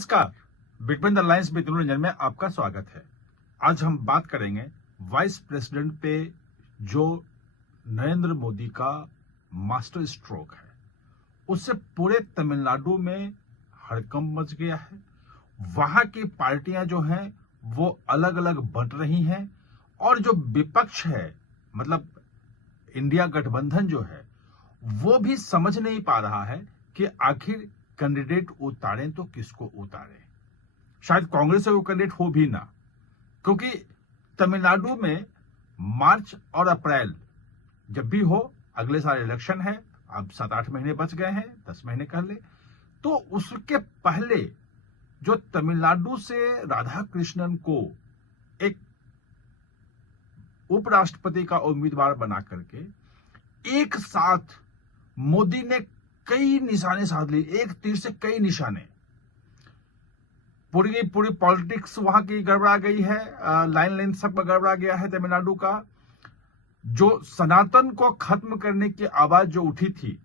नमस्कार, between the lines में रंजन में आपका स्वागत है। आज हम बात करेंगे वाइस प्रेसिडेंट पे जो नरेंद्र मोदी का मास्टर स्ट्रोक है, उससे पूरे तमिलनाडु में हड़कंप मच गया है। वहां की पार्टियां जो हैं वो अलग अलग बंट रही हैं और जो विपक्ष है मतलब इंडिया गठबंधन जो है वो भी समझ नहीं पा रहा है कि आखिर कैंडिडेट उतारें तो किसको उतारें। शायद कांग्रेस से वो कैंडिडेट हो भी ना, क्योंकि तमिलनाडु में मार्च और अप्रैल जब भी हो, अगले साल इलेक्शन है, अब 7-8 महीने बच गए हैं, 10 महीने कर ले, तो उसके पहले जो तमिलनाडु से राधा कृष्णन को एक उपराष्ट्रपति का उम्मीदवार बना करके एक साथ मोदी ने कई निशाने साध लिए, एक तीर से कई निशाने। पूरी पॉलिटिक्स वहां की गड़बड़ा गई है, लाइन लेंथ सब गड़बड़ा गया है तमिलनाडु का। जो सनातन को खत्म करने की आवाज जो उठी थी,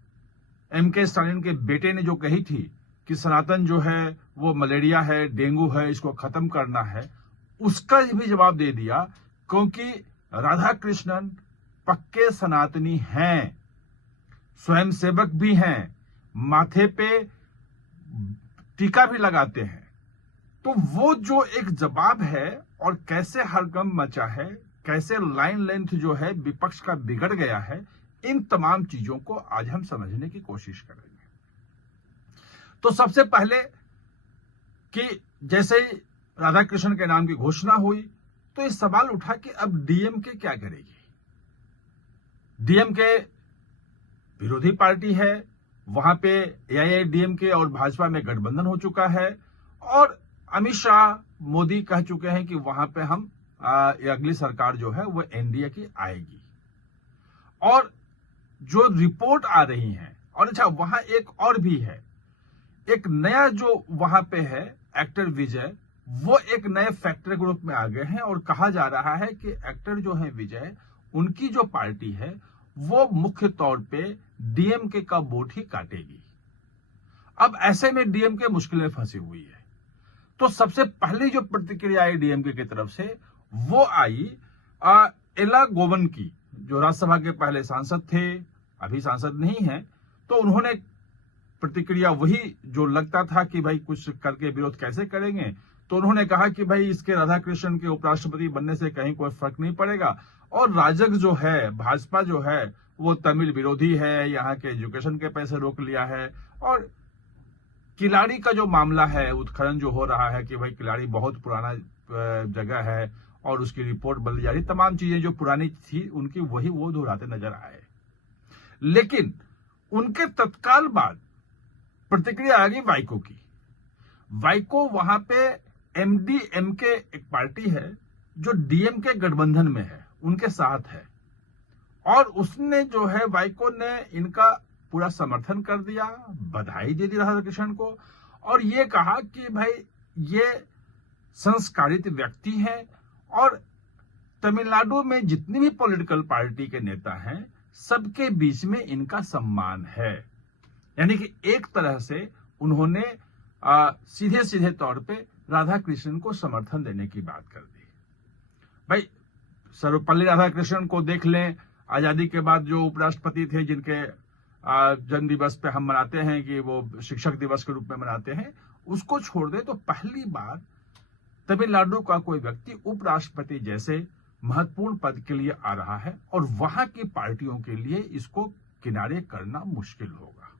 एमके स्टालिन के बेटे ने जो कही थी कि सनातन जो है वो मलेरिया है, डेंगू है, इसको खत्म करना है, उसका भी जवाब दे दिया, क्योंकि राधा कृष्णन पक्के सनातनी हैं, स्वयंसेवक भी हैं, माथे पे टीका भी लगाते हैं। तो वो जो एक जवाब है और कैसे हड़कंप मचा है, कैसे लाइन लेंथ जो है विपक्ष का बिगड़ गया है, इन तमाम चीजों को आज हम समझने की कोशिश करेंगे। तो सबसे पहले कि जैसे ही राधा कृष्णन के नाम की घोषणा हुई तो ये सवाल उठा कि अब डीएमके क्या करेगी। डीएमके विरोधी पार्टी है, वहां पे एआईएडीएमके और भाजपा में गठबंधन हो चुका है और अमित शाह मोदी कह चुके हैं कि वहां पे हम अगली सरकार जो है वो एनडीए की आएगी। और जो रिपोर्ट आ रही है, और अच्छा वहां एक और भी है, एक नया जो वहां पे है एक्टर विजय, वो एक नए फैक्टर ग्रुप में आ गए हैं और कहा जा रहा है कि एक्टर जो है विजय, उनकी जो पार्टी है वो मुख्य तौर पे डीएमके का वोट ही काटेगी। अब ऐसे में डीएमके मुश्किल में फंसी हुई है। तो सबसे पहली जो प्रतिक्रिया आई डीएमके की तरफ से वो आई एला गोवन की, जो राज्यसभा के पहले सांसद थे, अभी सांसद नहीं है। तो उन्होंने प्रतिक्रिया वही जो लगता था कि भाई कुछ करके विरोध कैसे करेंगे, तो उन्होंने कहा कि भाई इसके राधा कृष्णन के उपराष्ट्रपति बनने से कहीं कोई फर्क नहीं पड़ेगा और राजग जो है, भाजपा जो है वो तमिल विरोधी है, यहाँ के एजुकेशन के पैसे रोक लिया है और किलाड़ी का जो मामला है, उत्खनन जो हो रहा है कि भाई किलाड़ी बहुत पुराना जगह है और उसकी रिपोर्ट बदली जा रही, तमाम चीजें जो पुरानी थी उनकी वही वो दोहराते नजर आए। लेकिन उनके तत्काल बाद प्रतिक्रिया आ गई वाइको की। वाइको वहां पे एमडीएमके एक पार्टी है जो डीएमके गठबंधन में है, उनके साथ है, और उसने जो है वाइको ने इनका पूरा समर्थन कर दिया, बधाई दे दी राधा कृष्णन को और ये कहा कि भाई ये संस्कारित व्यक्ति हैं और तमिलनाडु में जितनी भी पॉलिटिकल पार्टी के नेता हैं सबके बीच में इनका सम्मान है। यानी कि एक तरह से उन्होंने सीधे सीधे तौर पे राधा कृष्णन को समर्थन देने की बात कर दी। भाई सर्वपल्ली राधा कृष्णन को देख लें, आजादी के बाद जो उपराष्ट्रपति थे, जिनके जन्म दिवस पे हम मनाते हैं कि वो शिक्षक दिवस के रूप में मनाते हैं, उसको छोड़ दे तो पहली बार तमिलनाडु का कोई व्यक्ति उपराष्ट्रपति जैसे महत्वपूर्ण पद के लिए आ रहा है और वहां की पार्टियों के लिए इसको किनारे करना मुश्किल होगा।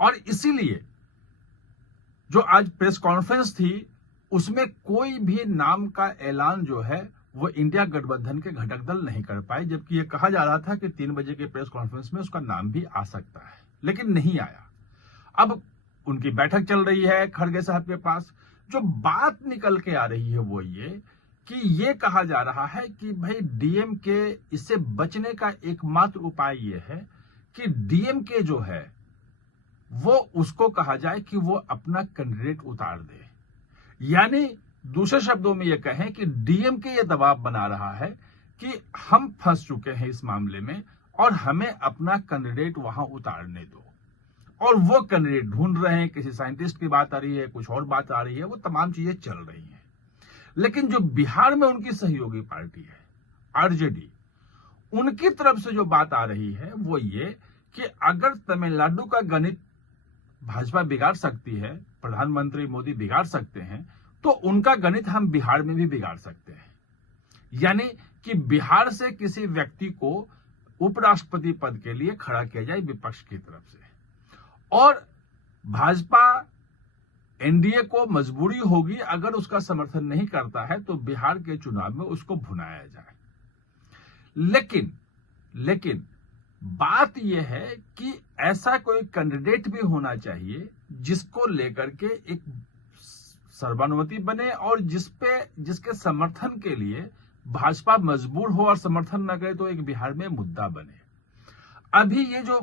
और इसीलिए जो आज प्रेस कॉन्फ्रेंस थी उसमें कोई भी नाम का ऐलान जो है वो इंडिया गठबंधन के घटक दल नहीं कर पाए, जबकि ये कहा जा रहा था कि 3 बजे के प्रेस कॉन्फ्रेंस में उसका नाम भी आ सकता है, लेकिन नहीं आया। अब उनकी बैठक चल रही है खड़गे साहब के पास। जो बात निकल के आ रही है वो ये कि ये कहा जा रहा है कि भाई डीएमके, इससे बचने का एकमात्र उपाय ये है कि डीएमके जो है वो उसको कहा जाए कि वो अपना कैंडिडेट उतार दे। यानी दूसरे शब्दों में यह कहें कि डीएमके ये दबाव बना रहा है कि हम फंस चुके हैं इस मामले में और हमें अपना कैंडिडेट वहां उतारने दो। और वो कैंडिडेट ढूंढ रहे हैं, किसी साइंटिस्ट की बात आ रही है, कुछ और बात आ रही है, वो तमाम चीजें चल रही हैं। लेकिन जो बिहार में उनकी सहयोगी पार्टी है आरजेडी, उनकी तरफ से जो बात आ रही है वो ये कि अगर तमिलनाडु का गणित भाजपा बिगाड़ सकती है, प्रधानमंत्री मोदी बिगाड़ सकते हैं, तो उनका गणित हम बिहार में भी बिगाड़ सकते हैं। यानी कि बिहार से किसी व्यक्ति को उपराष्ट्रपति पद के लिए खड़ा किया जाए विपक्ष की तरफ से, और भाजपा एनडीए को मजबूरी होगी, अगर उसका समर्थन नहीं करता है तो बिहार के चुनाव में उसको भुनाया जाए। लेकिन बात यह है कि ऐसा कोई कैंडिडेट भी होना चाहिए जिसको लेकर के एक सर्वानुमति बने और जिसके समर्थन के लिए भाजपा मजबूर हो और समर्थन न करे तो एक बिहार में मुद्दा बने। अभी ये जो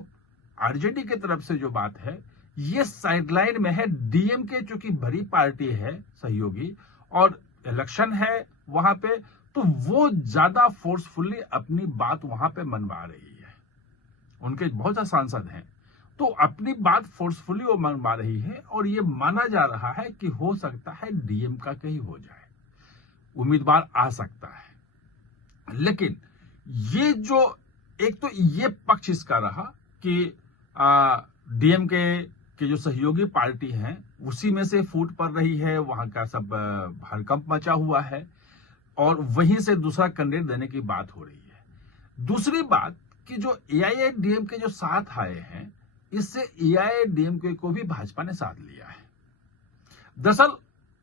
आरजेडी की तरफ से जो बात है ये साइडलाइन में है। डीएमके चूंकि बड़ी पार्टी है सहयोगी और इलेक्शन है वहां पे, तो वो ज्यादा फोर्सफुली अपनी बात वहां पे मनवा रही है। उनके बहुत से सांसद हैं तो अपनी बात फोर्सफुली वो मनवा रही है, और ये माना जा रहा है कि हो सकता है डीएम का कहीं हो जाए, उम्मीदवार आ सकता है। लेकिन ये जो एक तो ये पक्ष इसका रहा कि डीएमके की जो सहयोगी पार्टी है उसी में से फूट पड़ रही है, वहां का सब हड़कंप मचा हुआ है, और वहीं से दूसरा कैंडिडेट देने की बात हो रही है। दूसरी बात कि जो एआईएडीएमके जो साथ आए हैं, इससे एआईएडीएमके को भी भाजपा ने साथ लिया है। दरअसल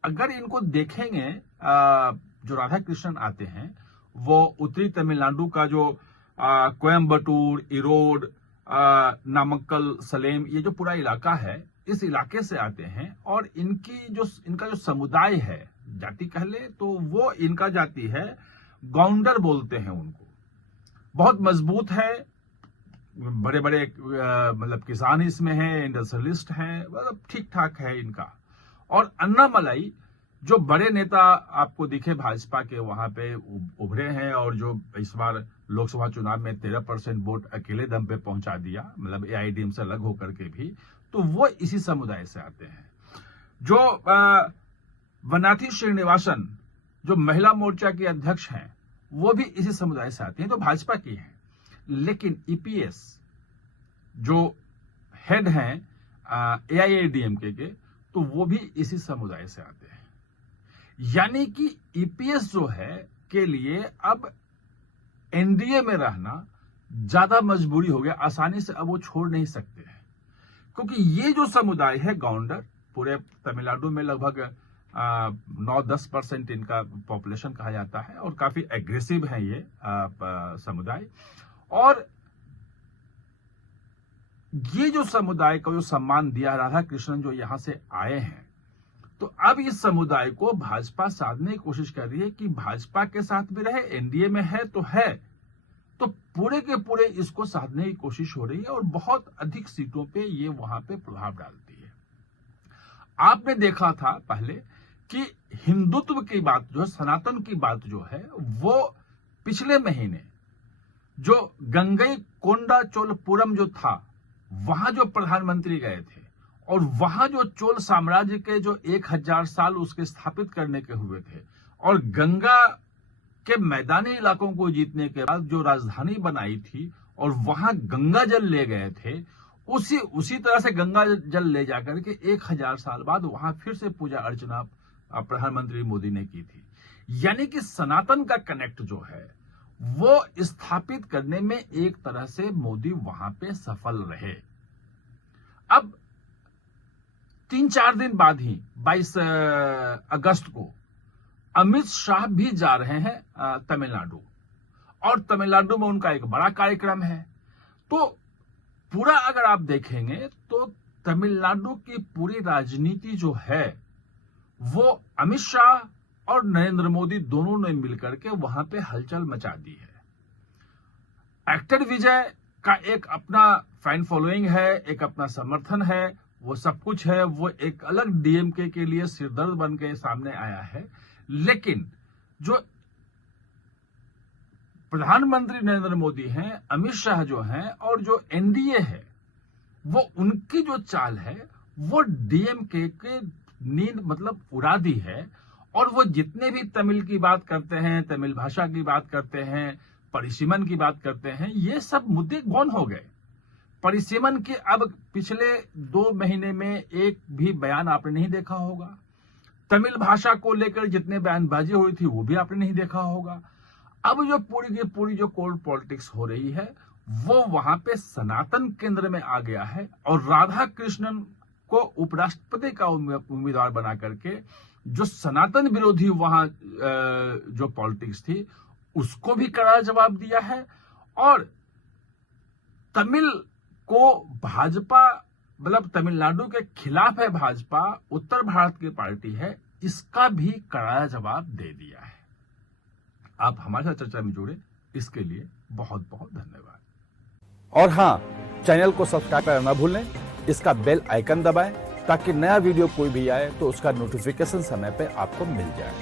अगर इनको देखेंगे, जो राधा कृष्णन आते हैं वो उत्तरी तमिलनाडु का जो कोयम्बटूर, इरोड, नामक्कल, सलेम, ये जो पूरा इलाका है, इस इलाके से आते हैं, और इनका जो समुदाय है, जाति कह ले तो वो इनका जाति है, गौंडर बोलते हैं उनको, बहुत मजबूत है, बड़े बड़े मतलब किसान इसमें हैं, इंडस्ट्रियलिस्ट हैं, मतलब ठीक ठाक है इनका। और अन्नामलाई जो बड़े नेता आपको दिखे भाजपा के वहां पे उभरे हैं, और जो इस बार लोकसभा चुनाव में 13% वोट अकेले दम पे पहुंचा दिया, मतलब एआईडीएम से अलग होकर के भी, तो वो इसी समुदाय से आते हैं। जो वनाथी श्रीनिवासन जो महिला मोर्चा की अध्यक्ष हैं, वो भी इसी समुदाय से आती हैं, तो भाजपा की हैं। लेकिन ईपीएस जो हेड हैं एआईएडीएमके के, तो वो भी इसी समुदाय से आते हैं। यानी कि ईपीएस जो है के लिए अब एनडीए में रहना ज्यादा मजबूरी हो गया, आसानी से अब वो छोड़ नहीं सकते हैं, क्योंकि ये जो समुदाय है गौंडर, पूरे तमिलनाडु में लगभग 9-10% इनका पॉपुलेशन कहा जाता है, और काफी एग्रेसिव है ये समुदाय। और ये जो समुदाय को जो सम्मान दिया राधा कृष्णन जो यहां से आए हैं, तो अब इस समुदाय को भाजपा साधने की कोशिश कर रही है कि भाजपा के साथ भी रहे, एनडीए में है, तो पूरे के पूरे इसको साधने की कोशिश हो रही है, और बहुत अधिक सीटों पे ये वहां पे प्रभाव डालती है। आपने देखा था पहले कि हिंदुत्व की बात जो है, सनातन की बात जो है, वो पिछले महीने जो गंगई कोंडा चोलपुरम जो था, वहां जो प्रधानमंत्री गए थे, और वहां जो चोल साम्राज्य के जो 1000 साल उसके स्थापित करने के हुए थे, और गंगा के मैदानी इलाकों को जीतने के बाद जो राजधानी बनाई थी, और वहां गंगा जल ले गए थे, उसी तरह से गंगा जल ले जाकर के 1000 साल बाद वहां फिर से पूजा अर्चना प्रधानमंत्री मोदी ने की थी। यानी कि सनातन का कनेक्ट जो है वो स्थापित करने में एक तरह से मोदी वहां पे सफल रहे। अब 3-4 दिन बाद ही 22 अगस्त को अमित शाह भी जा रहे हैं तमिलनाडु, और तमिलनाडु में उनका एक बड़ा कार्यक्रम है। तो पूरा अगर आप देखेंगे तो तमिलनाडु की पूरी राजनीति जो है वो अमित शाह और नरेंद्र मोदी दोनों ने मिलकर के वहां पे हलचल मचा दी है। एक्टर विजय का एक अपना फैन फॉलोइंग है, एक अपना समर्थन है, वो सब कुछ है, वो एक अलग डीएमके के लिए सिरदर्द बन के सामने आया है। लेकिन जो प्रधानमंत्री नरेंद्र मोदी हैं, अमित शाह जो हैं, और जो एनडीए है, वो उनकी जो चाल है वो डीएमके के नींद मतलब उड़ा दी है। और वो जितने भी तमिल की बात करते हैं, तमिल भाषा की बात करते हैं, परिसीमन की बात करते हैं, ये सब मुद्दे गौन हो गए। परिसीमन के अब पिछले 2 महीने में एक भी बयान आपने नहीं देखा होगा। तमिल भाषा को लेकर जितने बयानबाजी हुई थी वो भी आपने नहीं देखा होगा। अब जो पूरी की पूरी जो कोल्ड पॉलिटिक्स हो रही है वो वहां पे सनातन केंद्र में आ गया है और राधा कृष्णन को उपराष्ट्रपति का उम्मीदवार बना करके जो सनातन विरोधी वहां जो पॉलिटिक्स थी उसको भी कड़ा जवाब दिया है। और तमिल को भाजपा मतलब तमिलनाडु के खिलाफ है भाजपा, उत्तर भारत की पार्टी है, इसका भी कड़ा जवाब दे दिया है। आप हमारे साथ चर्चा में जुड़े इसके लिए बहुत बहुत धन्यवाद। और हां, चैनल को सब्सक्राइब करना ना भूलें, इसका बेल आइकन दबाएं ताकि नया वीडियो कोई भी आए तो उसका नोटिफिकेशन समय पे आपको मिल जाए।